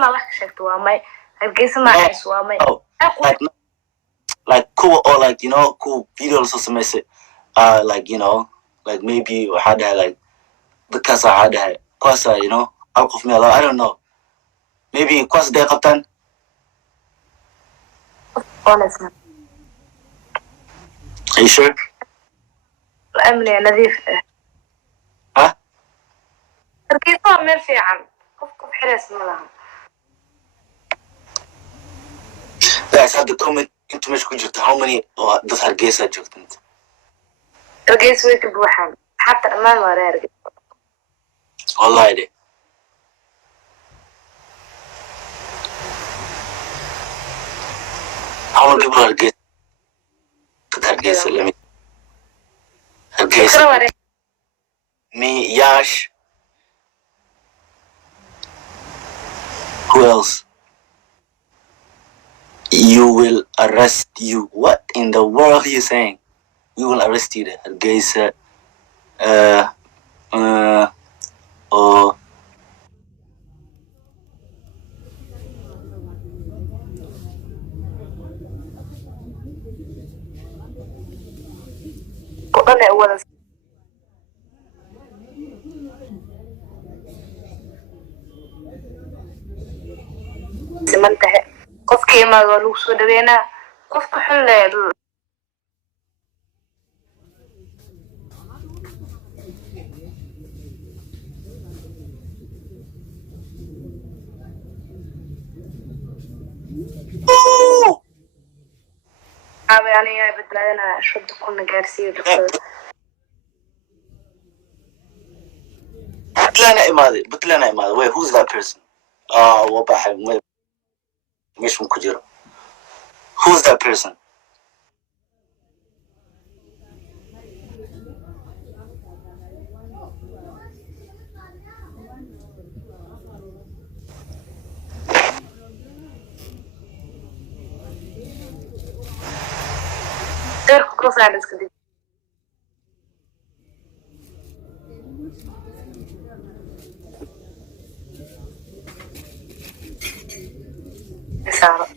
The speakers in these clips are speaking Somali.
ما wax sheegto waa may hargeysa ma ahays waa may like cool or like you know cool videos or something like you know like maybe had like because I had cause you know out of me I don't know maybe cause they captain honestly are you sure الأمن نظيف ها hargeysa meel fiican qofku xiraas ma laha guys had the comment into مش كنت how many does hargeysa joogtay hargeysa way ka buuxaan حتى أمان ولا hargeysa والله دي how many people hargeysa let me hargeysa me Yash who else you will arrest you what in the world are you saying we will arrest you there hargeysa or وأنا أول سمنته قفكي ما قالوا سودوينا قفك حل يعني بدنا شو تكون جالسين بتلانا إمادي wait who's that person وباح مش مكجرة who's that person كوسا نسكدي سارة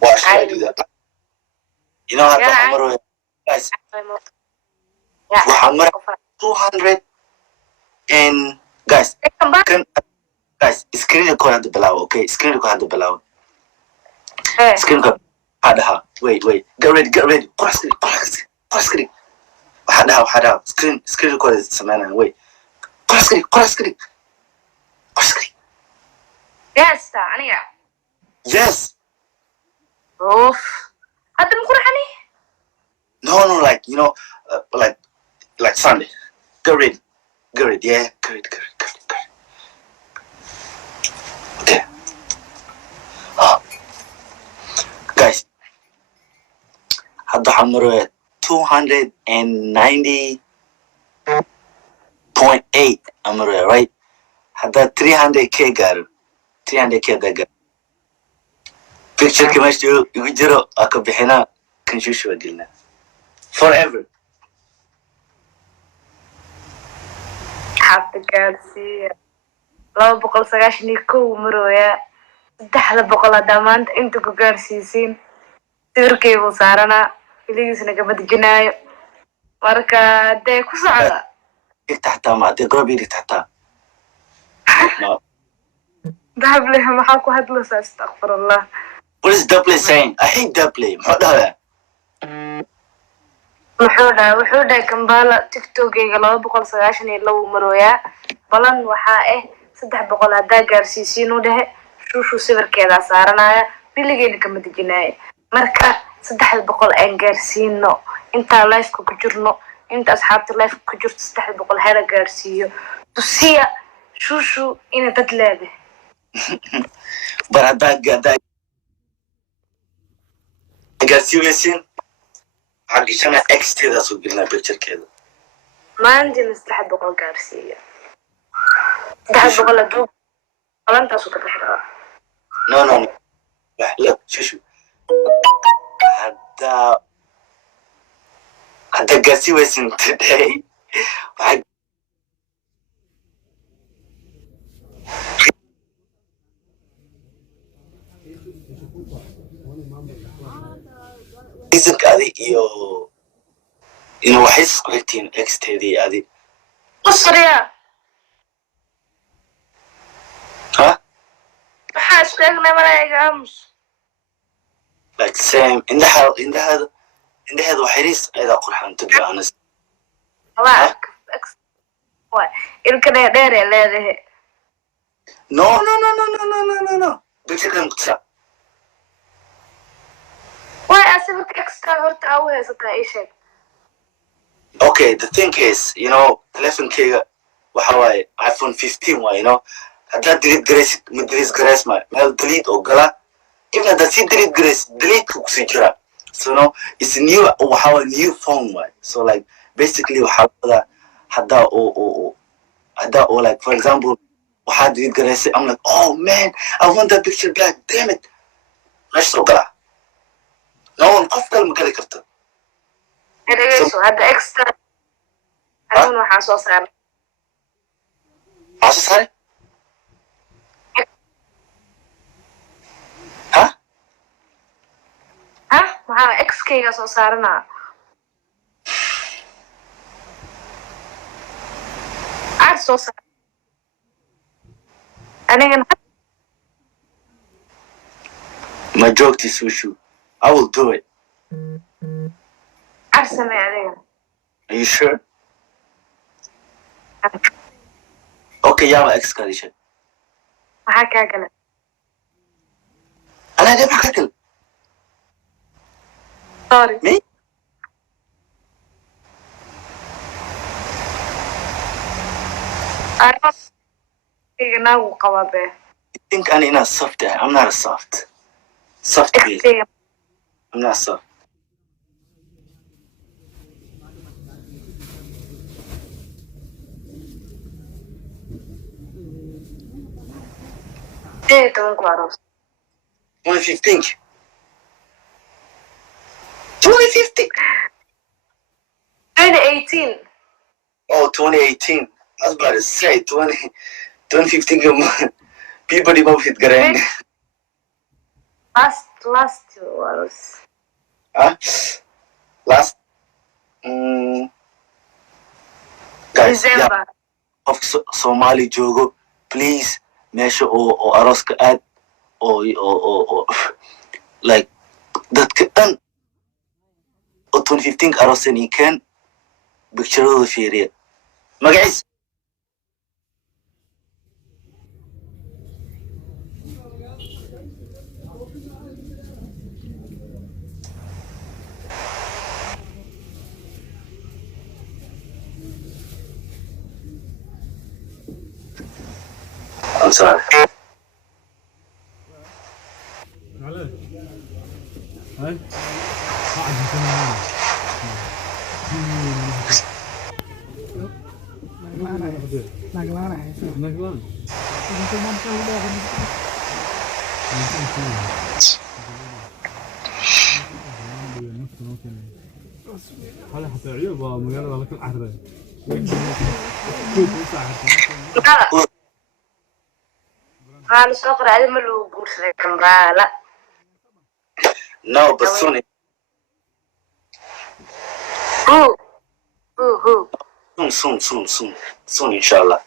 why should I do that you know how to hammer guys hammer 200 and guys guys screen record had the below okay screen record had the below screen record had wait get ready screen had screen record is samana wait screen yes ثانية yes اوف هذا مقول عليه no like you know like Sunday get ready yeah get ready okay guys هذا حمره 290.8 أمره right هذا 300k قارو 300k ده picture كمان شو يجرو أكبحنا كنشوشوا قلنا forever حتى كارسي لو بقول سجاشني كو مرويا دحلا بقول دامانت انتو كارسيسين تركي وصارنا فيليسنا كبد جنايو مركا دي كوسعدا ديك تحتها ما دي قربي ديك تحتها ذهب لها محاكو هدلس استغفر الله what is double saying I hate double محدها وحودا كمبالا تيك توكيga 290 مرويا balan waxa 300 hada gaarsiisiin u dhahe shushu sawirkeeda saaranaya biligeena kama dejinay marka 300 aan gaarsiino inta live ku jirno inta asxaabta live ku jirto 300 hada gaarsiiyo tusiya shushu ina dad leedahay barada gaarsiiyo حقيقة إكسترا سوقنا بيتشر كذا. ما عندي مستحب بقول كارسية. مستحب بقول دوب. ولا أنت سوق الحرارة. No. لا شو. hadda gaarsi waysin today waxaa reasonka adi iyo waxay isku xigtiin exteedii adi qusriya ha maxaa isku egnay malayga aamus like same indhaheeda waxay riis ayada qurxan to be honest ilka dheer ee leedahay no bilshakan qudsa way asibirka extra horta aa u haysataa ii sheeg okay the thing is telefonkeyga waxa waaye iPhone 15 waaye haddaad delete garays maayo meel delete oo gala even haddaad sii delete kusii jira so it's new waxa waaye new phone waaye so like basically waxaa wadaa haddaa oo like for example waxaa delete garaysay I'm like oh man I want that picture back damn it meesha soo gala no one qof kale ma gali karto dhegeyso hadda extra adun waxaan soo saaray maxaa xkayga soo saaranaa aad soo saar anigan ma joogti sushu I will do it aad samee adigan are you sure okay yaaba ex kadisha maxaa kaa gala anaa dee maxaa gal sorry me nagu qaba be you think I'm not soft I'm not a soft please I'm not soft tobanku aroos 2015 2018 oh 2018 I was about to say 2015 people didn't fit garayn last aroos last guys December qof Somali joogo please meesha oo arooska aad oo like dadka dhan oo 2015 aroosan ikeen pictureooda fiiriya magaciis I'm sorry هاي هذا حتى عيوب مقالة لك العهد قال سوق هذا ملو بورس كمرا لا no but soon soon inshallah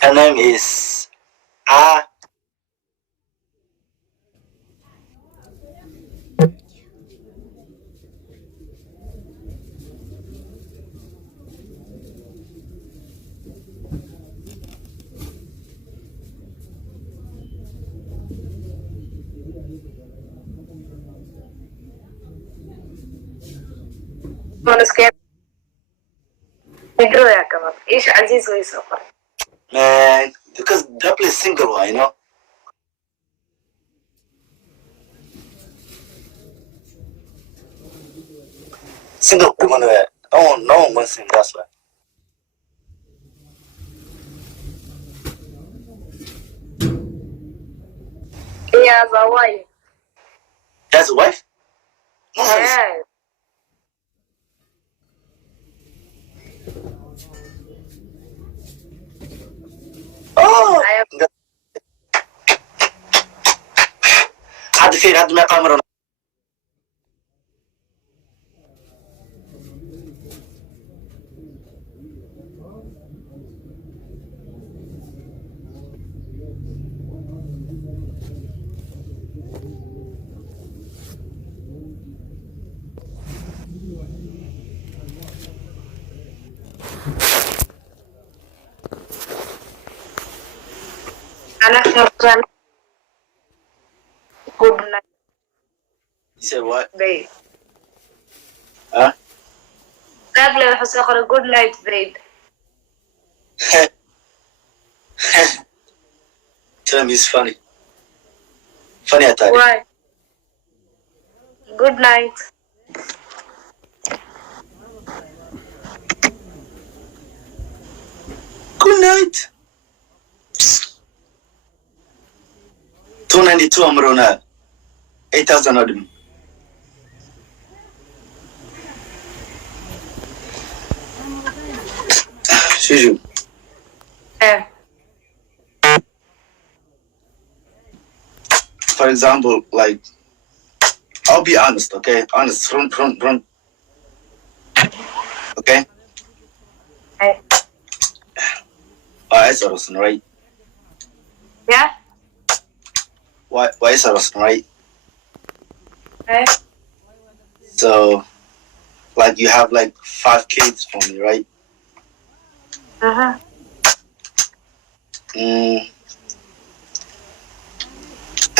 her name is ايش عزيز ويسافر man because double single one single woman No one wants him. That's why. He has a wife. He has a wife? Nice. Yeah. Oh. حد فين حد ما كاميرا أنا خرجان. Good night, You said what? babe. Huh? قبل الحصة good night, babe. Tell him he's funny. Funny attack. Why? Good night. Good night. 292 Amarona. 8,000 of them. Shiju. Yeah. For example, like, I'll be honest, okay? Honest, run. Okay? Hey. Why is Arosan, right? Yeah? Why is Arosan, right? Hey. So, like, you have like 5 kids for me, right? Uh-huh.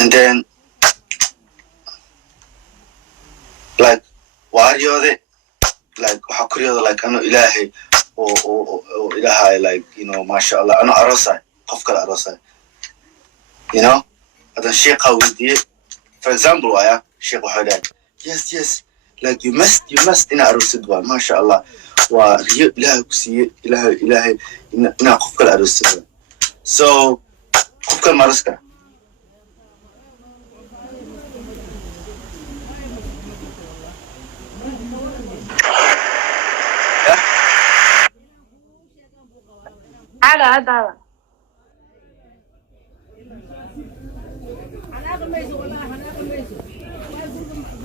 And then, like, why are you there? Like, how could you, like, I know Ilahi, or Ilahi, like, you know, mashallah, I know Arosai, Kofkal Arosai. You know? And then Sheikh Hawidi, for example, why, Sheikh Hawidi, yes, like, you must in Arosidwa, mashallah, wa Ilahi Kusi, Ilahi, ina Kofkal Arosidwa. So, Kofkal Maraska. هذا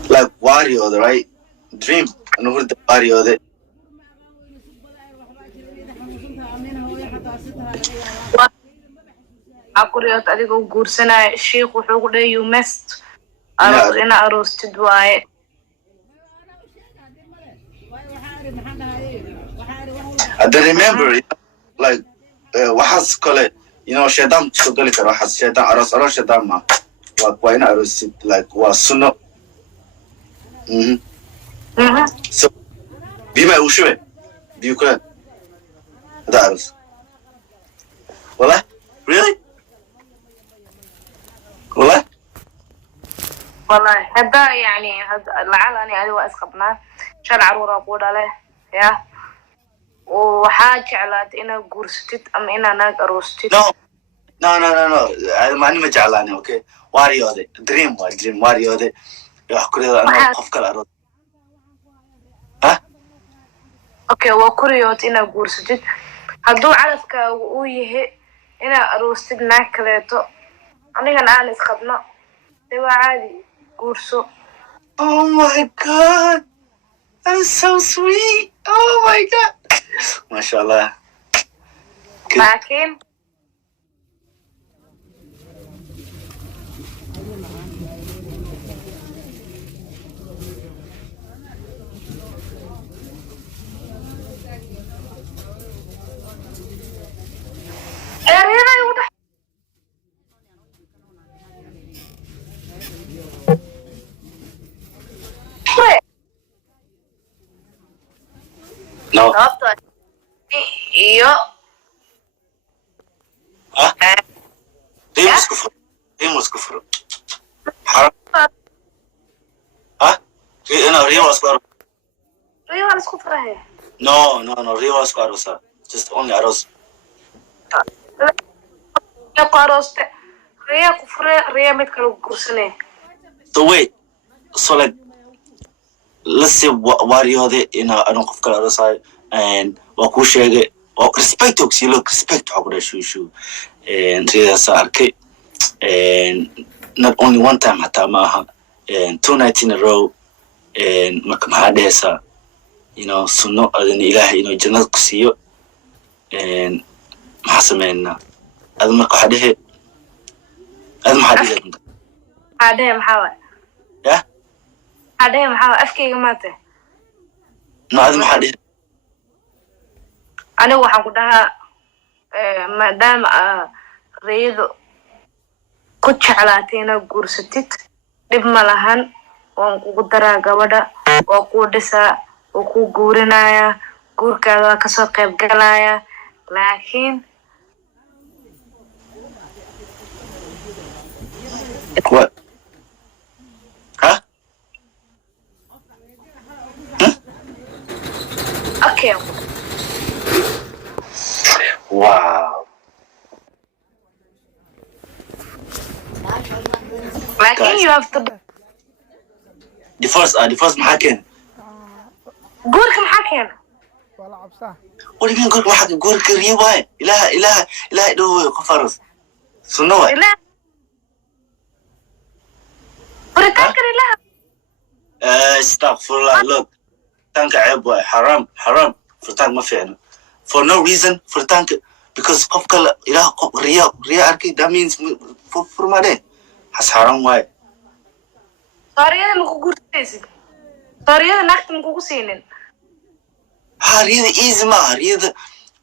like warrior, right? Dream. And over the warrior, the أقوليات أديكو قرسنا الشيخ وحقوق you must أروس إنا أروس تدواي. I don't remember, like, وحاس كله, you know, شيطان تقول لك وحاس شيطان أروس شيطان ما, وين أروس like وسنة. So, بما وشوي, بيوكل, هذا أروس. والله, really? والله هذا يعني هذا لعل أنا أدوى أسقطنا شرع عرورة أقول عليه يا وحاجة على إنه قرستيت أم إنه ناق أروستيت. No. ما أنا مجعلاني أوكي. واريو ده دريم واريو ده يحكي أنا أفكر أروس. ها؟ أوكي وكريوت إنه قرستيت هدو عرفك ويه إنه أروستيت ناكلته أنا كان أنا أسقطنا تبع عادي قرصو. Oh my god, that is so sweet. Oh my god. ما شاء الله. لكن No. Iyo. ها؟ ريموس كفر. حرام. ها؟ أنا ريموس كفر. ريموس كفر هي. No, Rio was Arosa. Just only Aros. يا قاروسته ريا كفر ريا متكلو كرسنة So wait, so like, let's say Wario the I don't know Arosa and Wakushege or respect to you look respect to Hakuda Shushu and Ria Sarke and not only one time Hatamaha and 2 nights in a row and Makamhadesa, so no other than Ilahi, Janal Kusio and Masamena. هذا ما كحده هذا ما حد يقدر عادي محاول يا عادي محاول أفكي جماعته ما هذا ما حد أنا وحقولها ما دام ريدو كنت علاتينا جورستيت دب ملهن وقدرة جودا وقودسا وكو جورنايا جور كذا كسر قيب جلايا لكن What? Huh? Okay. Wow. لكن you have to The first محاكين. جورك محاكين. What do you mean جورك محاكين؟ جورك ريواي. إله دو كفارس. سنوه. لا. بريتانك لا. استغفر الله. Look. تانك عيب واي. حرام. فرتانك ما فعله. For no reason. فرتانك because قفك إله ريا أركي. That means for ما ده. حس حرام واي. طارية مكو جورتيسي. طارية نحت مكو سينين. رياضة easy ما رياضة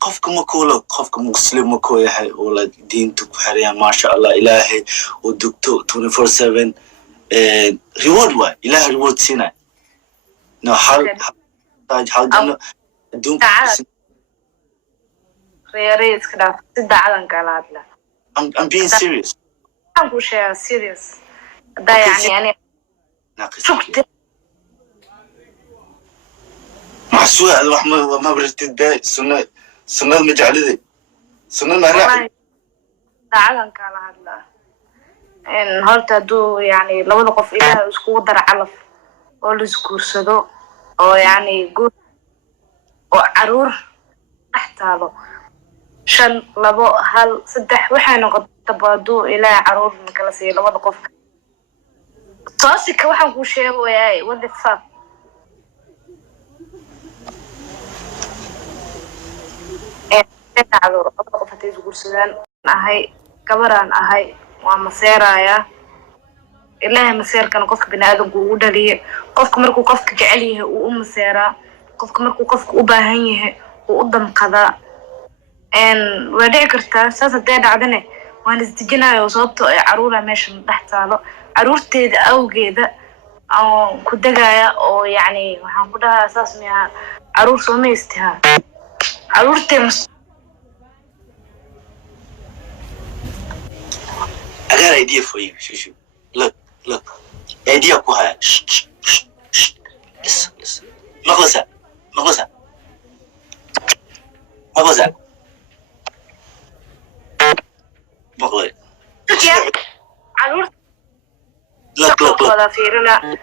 قفك مكولا قفك مسلم مكويا هاي ولا دينتك حريا ما شاء الله إلهي والدكتور 24/7 reward واي إله reward سينا no حال جنو دون ريس كده سيدا عدن قالات لا I'm being serious أنا شيء serious ده يعني شكت محسوها هذا ما برتدي سنة مجعلدي سنة ما راح عدن قالات لا إن هرت دو يعني لو نقف إلى اسكو در علف أو السكور صدو أو يعني جود أو عرور تحت هذا شن لبو هل صدح وحنا قد تبادو إلى عرور مكلسي لو نقف صاسك وحنا كل شيء وياي وده فات عذور نقف تيجي سودان أهاي كبران أهاي ومسيرايا إلهي مسير كان قفك بني آدم قوودة لي قفك مركو قفك جعليه مسيرا قفك مركو قفك أباهيه وقدم قضاء إن ودعي كرتا ساسا دادا عدني وانا استجينا وصوبتو عرورة ماشي مدحتالو عرورتي دا أوجي دا أو كدقايا أو يعني وحان كدها أساس ميها عرور سوميستها عرورتي I got an idea for you. Shushu. Look. Idea ko hai. Shh. Listen. Makosa. Makosa. عرور Look. هذا فيرنا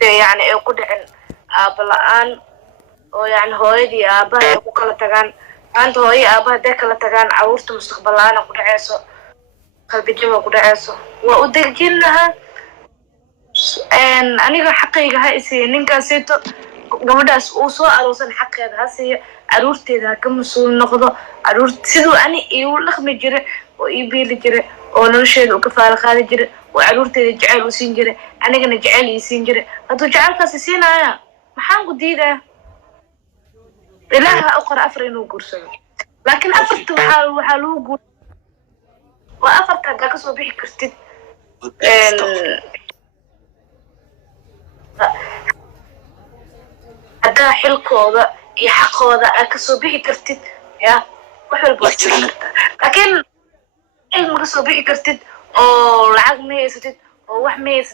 يعني يقول عن أبلان أو يعني هوايدي أبا يقول كلا تجان أنت هواي أبا ده كلا تجان عورت مستقبل أنا كده عيسو قلبي جوا كده عيسو وأدرجينها إن أنا حقيقة هاي سي نينكا سيتو قبل أوسو أروسن حقيقة هسي عرورتي ده كم مسؤول نقضه عرورت سيدو أنا يقول لك مجرى ويبيل جرى ونرشد وكفالة خالد جرى وعرورتي جعل وسين جرى أنا كنا جعل يسين جرى هتو جعل كاسسين يا محام قديدة إلها أقرأ أفرين وقرصنا لكن أفرت وحالو قول وأفرت هكاك صبيح كرتد هذا حلقوضة يحقوضة أكسوبيح كرتد يا وحل بوستي لكن المرة صبيح كرتد أو العقل ميستد أو وح ميستد